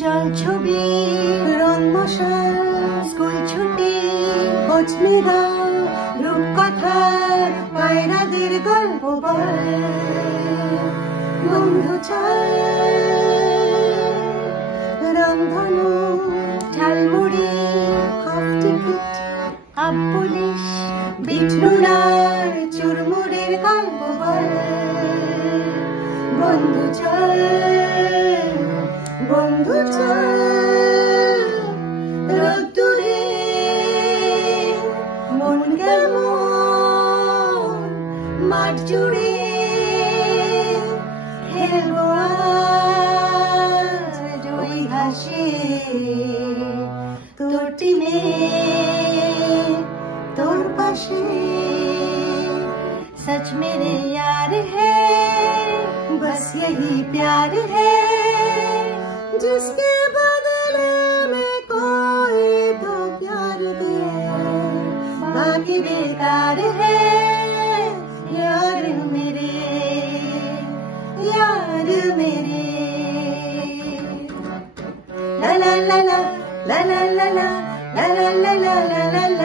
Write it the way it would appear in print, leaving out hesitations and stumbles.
জল ছবি রং মশাল স্কুল ছুটি খোঁজ মেরা রূপকথার পায়রাদের গল্প বল বন্ধু চল রংধনু jhalmuri half ticket half police বিটনুরার চুরমুড়ের গল্প বল বন্ধু চল বন্ধু চল রোদ্দুরে মন কেমন মাঠ জুড়ে খেলবো আজ ওই ঘাসে তোর টিমে তোর পাশে सच मेरे यार है बस यही प्यार है जिसके बदले में कोई तो प्यार दे बाकी बेकार है यार मेरे ला ला ला ला ला ला ला ला ला ला ला ला ला